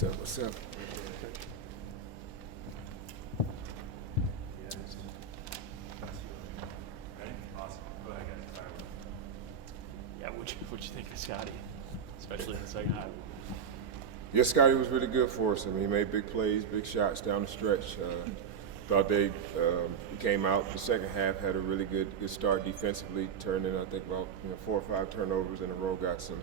What's up? What's up? Yeah, what'd you think of Scotty, especially in the second half? Yeah, Scotty was really good for us. I mean, he made big plays, big shots down the stretch. Thought they came out the second half, had a really good start defensively, turned in I think about 4 or 5 turnovers in a row, got some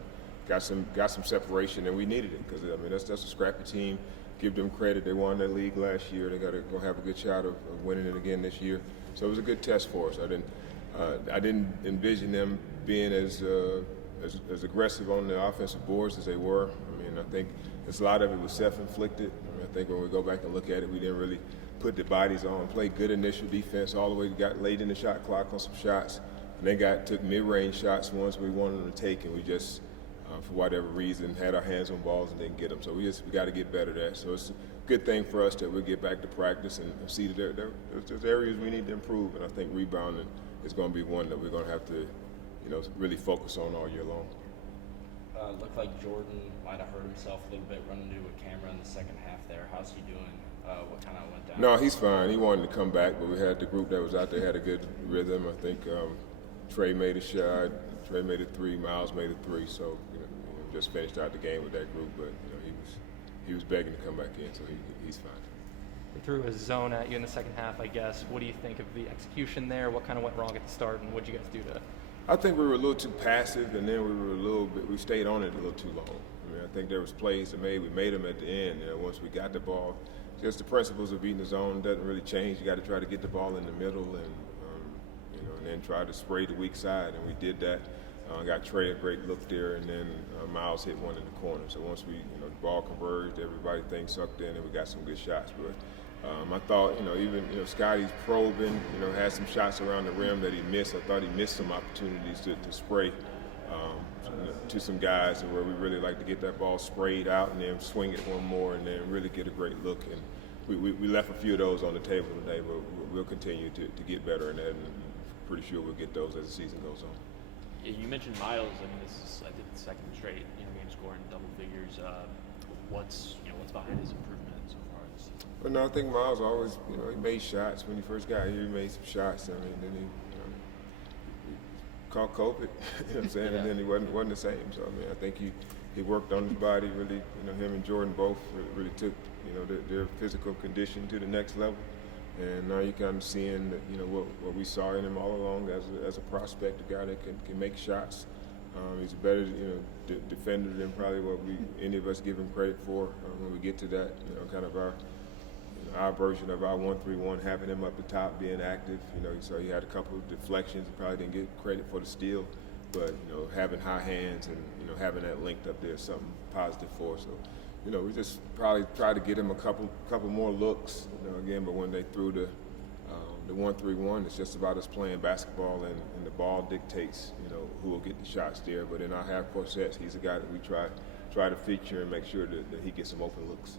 separation, and we needed it because I mean that's a scrappy team. Give them credit; they won that league last year. They got to go have a good shot of winning it again this year. So it was a good test for us. I didn't envision them being as aggressive on the offensive boards as they were. I mean, I think a lot of it was self-inflicted. I mean, I think when we go back and look at it, we didn't really put the bodies on, played good initial defense all the way, got late in the shot clock on some shots, and then took mid-range shots once we wanted them to take, and we just, for whatever reason, had our hands on balls and didn't get them. So we got to get better at that. So it's a good thing for us that we get back to practice and see that there's areas we need to improve, and I think rebounding is going to be one that we're going to have to, really focus on all year long. Looked like Jordan might have hurt himself a little bit running into a camera in the second half there. How's he doing? What kind of went down? No, he's fine. He wanted to come back, but we had the group that was out there had a good rhythm. I think Trey made a shot, Trey made a 3, Miles made a 3. So just finished out the game with that group, but he was begging to come back in, so he's fine. They threw a zone at you in the second half, I guess. What do you think of the execution there? What kind of went wrong at the start, and what did you guys do to? I think we were a little too passive, and then we stayed on it a little too long. I mean, I think there was plays we made them at the end. Once we got the ball, just the principles of beating the zone doesn't really change. You got to try to get the ball in the middle, and and then try to spray the weak side, and we did that. Got Trey a great look there, and then Miles hit one in the corner. So once the ball converged, everybody things sucked in, and we got some good shots. But I thought, even Scotty's probing, had some shots around the rim that he missed. I thought he missed some opportunities to spray to some guys where we really like to get that ball sprayed out and then swing it one more and then really get a great look. And we left a few of those on the table today, but we'll continue to get better in that, and pretty sure we'll get those as the season goes on. Yeah, you mentioned Miles. I mean, this is I think the second straight game scoring double figures. What's behind his improvement so far this season? But no, I think Miles always, he made shots. When he first got here, he made some shots. I mean, then he caught COVID, you know what I'm saying? Yeah. And then he wasn't the same. So, I mean, I think he worked on his body really, him and Jordan both really took, their physical condition to the next level. And now you're kind of seeing, what we saw in him all along as a prospect, a guy that can make shots. He's a better, defender than probably what any of us give him credit for when we get to that, kind of our version of our 1-3-1, having him up the top, being active. So he had a couple of deflections. He probably didn't get credit for the steal, but having high hands and having that length up there is something positive for us. So, we just probably try to get him a couple more looks, again. But when they threw the 1-3-1, it's just about us playing basketball, and the ball dictates, who will get the shots there. But in our half-court sets, he's a guy that we try to feature and make sure that he gets some open looks.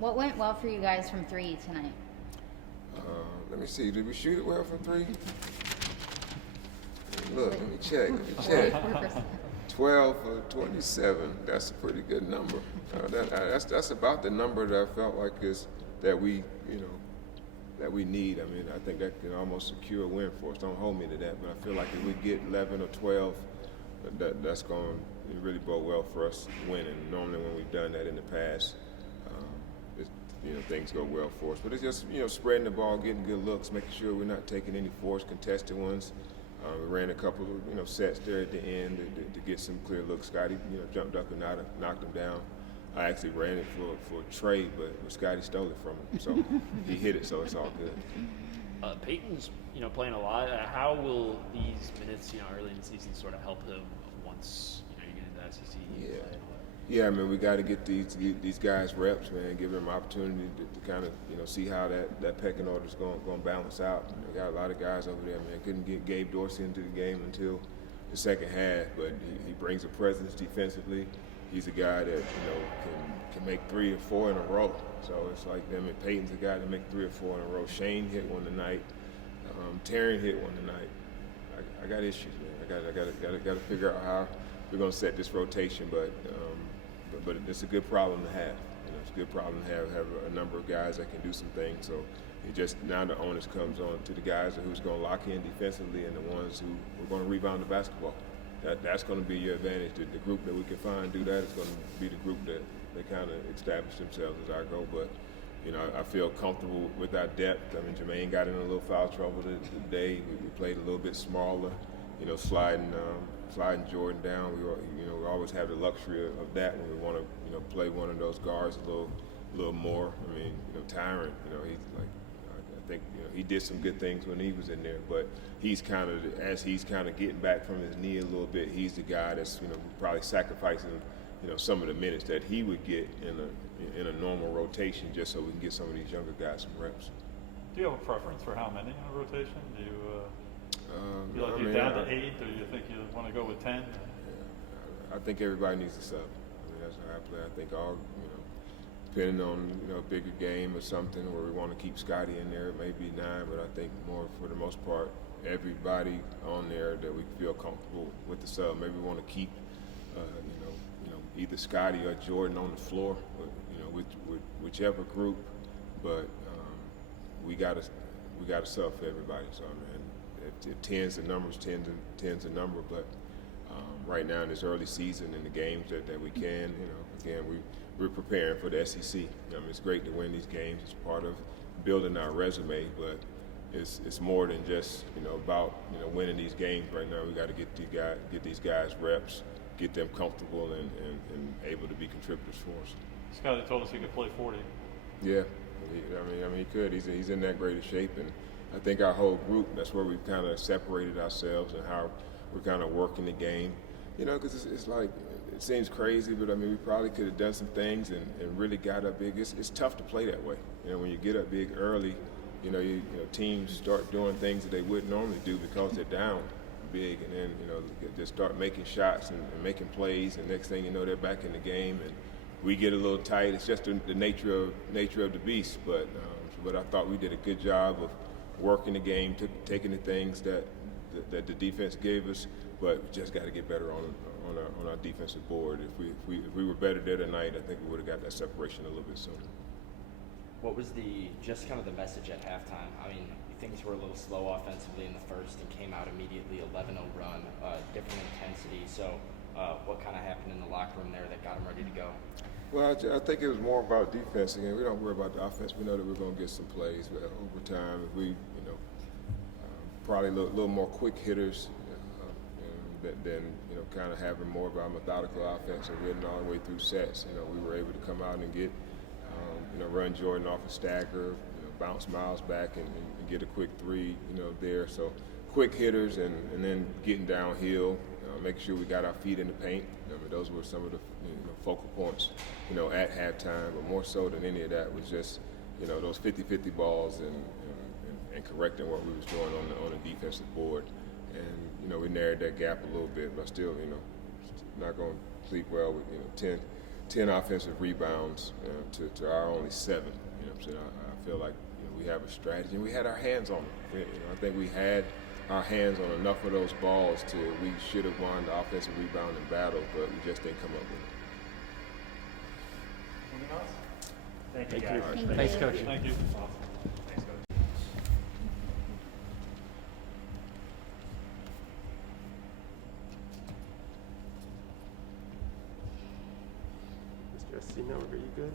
What went well for you guys from 3 tonight? Let me see. Did we shoot it well from 3? Look, let me check. 12 for 27. That's a pretty good number. That's about the number that I felt like that we need. I mean, I think that can almost secure a win for us. Don't hold me to that, but I feel like if we get 11 or 12, that's going to really bode well for us winning. Normally, when we've done that in the past, things go well for us. But it's just spreading the ball, getting good looks, making sure we're not taking any forced contested ones. We ran a couple of sets there at the end to get some clear looks. Scotty jumped up and knocked him down. I actually ran it for Trey, but Scotty stole it from him, so he hit it, so it's all good. Peyton's playing a lot. How will these minutes early in the season sort of help him once you get into the SEC? Yeah. Yeah, I mean, we got to get these guys reps, man, give them opportunity to kind of, see how that pecking order is going to balance out. We got a lot of guys over there, man. Couldn't get Gabe Dorsey into the game until the second half, but he brings a presence defensively. He's a guy that, can make 3 or 4 in a row. So it's like them, and Peyton's a guy that make 3 or 4 in a row. Shane hit one tonight. Taryn hit one tonight. I got issues, man. I got to figure out how we're going to set this rotation, but it's a good problem to have. it's a good problem to have a number of guys that can do some things. So it just now the onus comes on to the guys who's going to lock in defensively and the ones who are going to rebound the basketball. That's going to be your advantage. The group that we can find do that is going to be the group that kind of establish themselves as I go. But I feel comfortable with our depth. I mean, Jermaine got in a little foul trouble today. We played a little bit smaller, sliding Jordan down. We always have the luxury of that when we want to, play one of those guards a little more. I mean, Tyrant, he's like, I think, he did some good things when he was in there, but he's kind of getting back from his knee a little bit. He's the guy that's, probably sacrificing, some of the minutes that he would get in a normal rotation just so we can get some of these younger guys some reps. Do you have a preference for how many in a rotation? Do you down to 8, or you think you want to go with 10? I think everybody needs a sub. I mean, that's how I play. I think all, depending on a bigger game or something where we want to keep Scotty in there, it may be 9, but I think more for the most part, everybody on there that we feel comfortable with the sub. Maybe we want to keep, either Scotty or Jordan on the floor, with whichever group. But we got to sub for everybody. So I mean, if 10's the numbers, 10's the number. But right now in this early season in the games that we can, again we're preparing for the SEC. I mean, it's great to win these games. It's part of building our resume, but it's more than just about winning these games. Right now, we got to get these guys reps, get them comfortable and able to be contributors for us. Scotty told us he could play 40. Yeah, I mean he could. He's in that great of shape, and I think our whole group. That's where we've kind of separated ourselves and how we're kind of working the game. Because it's like, it seems crazy, but I mean, we probably could have done some things and really got up big. It's tough to play that way. When you get up big early, teams start doing things that they wouldn't normally do because they're down big, and then just start making shots and making plays, and next thing you know, they're back in the game, and we get a little tight. It's just the nature of the beast. But I thought we did a good job of working the game, taking the things that the defense gave us, but we just got to get better on our defensive board. If we were better there tonight, I think we would have got that separation a little bit sooner. What was just kind of the message at halftime? I mean, things were a little slow offensively in the first and came out immediately, 11-0 run, different intensity. So what kind of happened in the locker room there that got them ready to go? Well, I think it was more about defense. Again, we don't worry about the offense. We know that we're going to get some plays over time. If we, probably a little more quick hitters than kind of having more of our methodical offense and getting all the way through sets. We were able to come out and get, run Jordan off a stagger, bounce Miles back and get a quick 3, there. So quick hitters and then getting downhill, making sure we got our feet in the paint. I mean, those were some of the focal points, at halftime. But more so than any of that was just, those 50-50 balls and correcting what we was doing on the defensive board. And, we narrowed that gap a little bit, but still, not going to sleep well with, 10 offensive rebounds to our only 7. So I feel like, we have a strategy, and we had our hands on it. I think we had our hands on enough of those balls to we should have won the offensive rebounding battle, but we just didn't come up with it. Anything else? Thank you, Thank guys. you. Thanks, Coach. Thank you. Thanks, Coach. Mr. SC Network, are you good?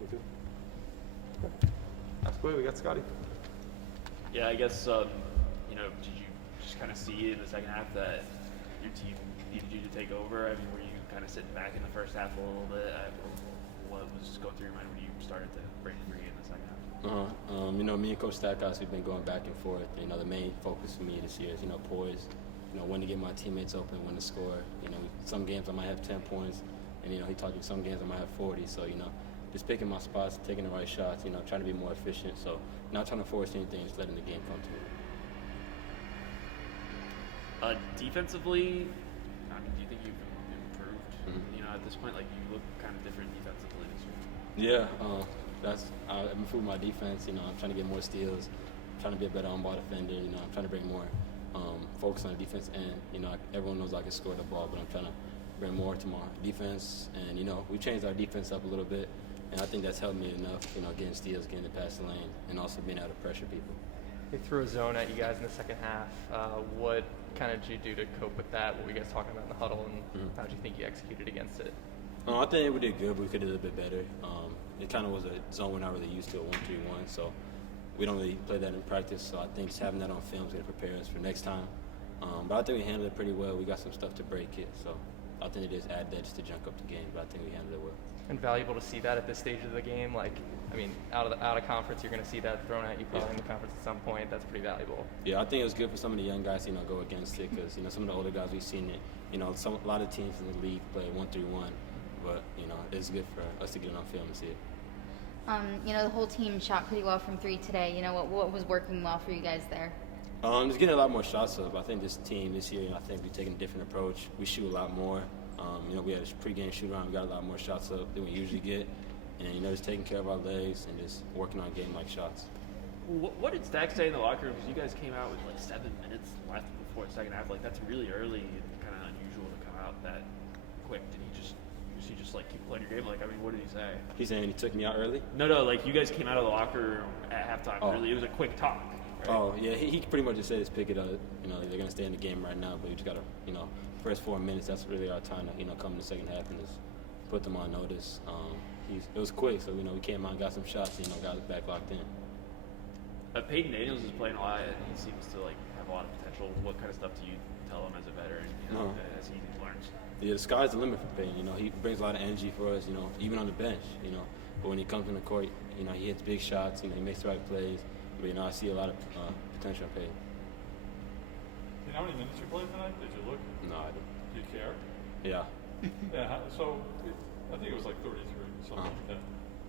You good? Okay. That's good. We got Scotty. Yeah, I guess, did you just kind of see in the second half that your team needed you to take over? I mean, were you kind of sitting back in the first half a little bit? What was going through your mind when you started to break free in the second half? Me and Coach Stackhouse, we've been going back and forth. The main focus for me this year is, poise. When to get my teammates open, when to score. Some games I might have 10 points, and he talked to some games I might have 40. So just picking my spots, taking the right shots. Trying to be more efficient. So not trying to force anything, just letting the game come to me. Defensively, do you think you've improved? Mm-hmm. At this point, you look kind of different defensively this year. Yeah, I've improved my defense. I'm trying to get more steals. I'm trying to be a better on-ball defender. I'm trying to bring more focus on the defense end. Everyone knows I can score the ball, but I'm trying to bring more to my defense. And, you know, we changed our defense up a little bit, and I think that's helped me enough, you know, getting steals, getting the pass lane, and also being able to pressure people. They threw a zone at you guys in the second half. What kind of did you do to cope with that? What were you guys talking about in the huddle, and how did you think you executed against it? I think we did good, but we could have did a little bit better. It kind of was a zone we're not really used to, a 1-3-1, so we don't really play that in practice. So I think just having that on film is going to prepare us for next time. But I think we handled it pretty well. We got some stuff to break it, so I think it is add that just to junk up the game, but I think we handled it well. And valuable to see that at this stage of the game. Like, I mean, out of conference, you're going to see that thrown at you probably in the conference at some point. That's pretty valuable. Yeah, I think it was good for some of the young guys, you know, go against it because, you know, some of the older guys we've seen it. You know, a lot of teams in the league play 1-3-1, but you know, it's good for us to get it on film and see it. You know, the whole team shot pretty well from 3 today. You know, what was working well for you guys there? Just getting a lot more shots up. I think this team this year, you know, I think we've taken a different approach. We shoot a lot more. You know, we had a pregame shoot around. We got a lot more shots up than we usually get. And, you know, just taking care of our legs and just working on game-like shots. What did Stack say in the locker room? Because you guys came out with like 7 minutes left before the second half. Like, that's really early and kind of unusual to come out that quick. Did he just like keep playing your game? Like, I mean, what did he say? He's saying he took me out early? No, like you guys came out of the locker room at halftime. Oh. Really, it was a quick talk. Right? Oh, yeah, he pretty much just said just pick it up. You know, they're going to stay in the game right now, but you just got to, you know, first 4 minutes, that's really our time to, you know, come in the second half and just put them on notice. It was quick, so, you know, we came out and got some shots, you know, got it back locked in. Peyton Daniels is playing a lot, and he seems to, like, have a lot of potential. What kind of stuff do you tell him as a veteran, you know, as he learns? Yeah, the sky's the limit for Peyton. You know, he brings a lot of energy for us, you know, even on the bench, you know. But when he comes in the court, you know, he hits big shots, you know, he makes the right plays. But, you know, I see a lot of potential in Peyton. You know how many minutes you played tonight? Did you look? No, I didn't. Do you care? Yeah. Yeah, I think it was like 33, something like that.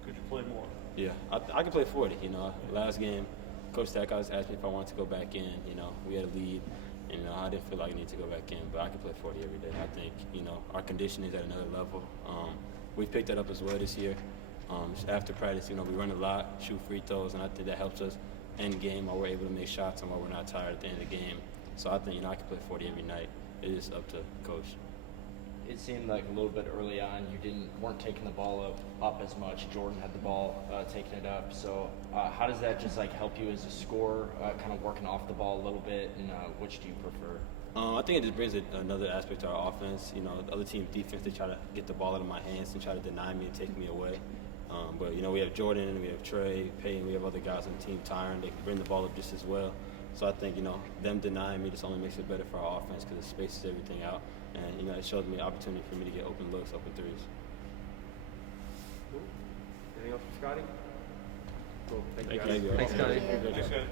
Could you play more? Yeah, I can play 40, you know. Last game, Coach Stackhouse asked me if I wanted to go back in. You know, we had a lead, and, you know, I didn't feel like I needed to go back in, but I can play 40 every day. I think, you know, our conditioning is at another level. We've picked that up as well this year. After practice, you know, we run a lot, shoot free throws, and I think that helps us end game while we're able to make shots and while we're not tired at the end of the game. So I think, you know, I can play 40 every night. It is up to Coach. It seemed like a little bit early on you weren't taking the ball up as much. Jordan had the ball, taking it up. So how does that just like help you as a scorer, kind of working off the ball a little bit, and which do you prefer? I think it just brings another aspect to our offense. You know, the other team's defense, they try to get the ball out of my hands and try to deny me and take me away. But, you know, we have Jordan, we have Trey, Peyton, we have other guys on the team, Tyron, they can bring the ball up just as well. So I think, you know, them denying me just only makes it better for our offense because it spaces everything out. And, you know, it shows me an opportunity for me to get open looks, open threes. Cool. Anything else for Scotty? Cool. Thank you, Thank guys. you. Thanks, Scotty. Thanks, guys.